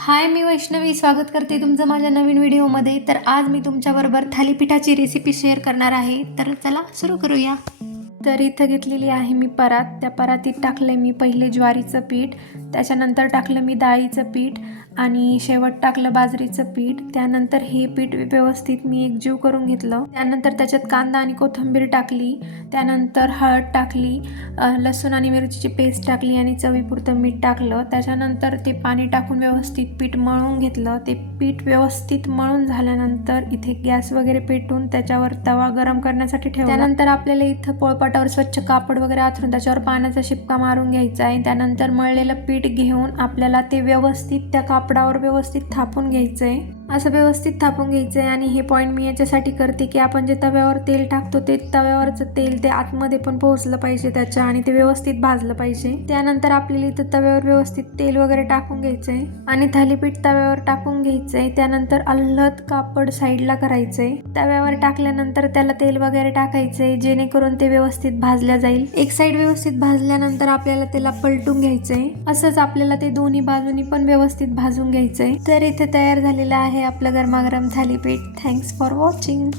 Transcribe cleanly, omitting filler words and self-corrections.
हाय, मी वैष्णवी स्वागत करते तुमचं माझ्या नवीन व्हिडिओमध्ये. तर आज मी तुमच्याबरोबर थालीपीठाची रेसिपी शेअर करणार आहे. तर चला सुरू करूया. तर इथं घेतलेली आहे मी परात. त्या परातीत टाकले मी पहिले ज्वारीचं पीठ, त्याच्यानंतर टाकलं मी डाळीचं पीठ आणि शेवट टाकलं बाजरीचं पीठ. त्यानंतर हे पीठ व्यवस्थित मी एकजीव करून घेतलं. त्यानंतर त्याच्यात कांदा आणि कोथिंबीर टाकली. त्यानंतर हळद टाकली, लसूण आणि मिरचीची पेस्ट टाकली आणि चवीपुरतं मीठ टाकलं. त्याच्यानंतर ते पाणी टाकून व्यवस्थित पीठ मळून घेतलं. ते पीठ व्यवस्थित मळून झाल्यानंतर इथे गॅस वगैरे पेटून त्याच्यावर तवा गरम करण्यासाठी ठेवला. त्यानंतर आपल्याला इथं पोळपाटावर स्वच्छ कापड वगैरे आथरून त्याच्यावर पाण्याचा शिपका मारून घ्यायचा आहे. त्यानंतर मळलेलं पीठ घेऊन आपल्याला ते व्यवस्थित त्या कापडावर व्यवस्थित थापून घ्यायचं आहे. असं व्यवस्थित थापून घ्यायचं आहे. आणि हे पॉईंट मी याच्यासाठी करते की आपण जे तव्यावर तेल टाकतो ते तव्यावरचं तेल ते आतमध्ये पण पोहोचलं पाहिजे त्याच्या, आणि ते व्यवस्थित भाजलं पाहिजे. त्यानंतर आपल्याला इथं तव्यावर व्यवस्थित तेल वगैरे टाकून घ्यायचं आहे आणि थालीपीठ तव्यावर टाकून घ्यायचं आहे. त्यानंतर अलहद कापड साईडला करायचं आहे. तव्यावर टाकल्यानंतर त्याला तेल वगैरे टाकायचं आहे जेणेकरून ते व्यवस्थित भाजल्या जाईल. एक साईड व्यवस्थित भाजल्यानंतर आपल्याला त्याला पलटून घ्यायचं आहे. असंच आपल्याला ते दोन्ही बाजूनी पण व्यवस्थित भाजून घ्यायचं आहे. तर इथे तयार झालेलं आहे आपलं गरमागरम थालीपीठ. Thanks for watching.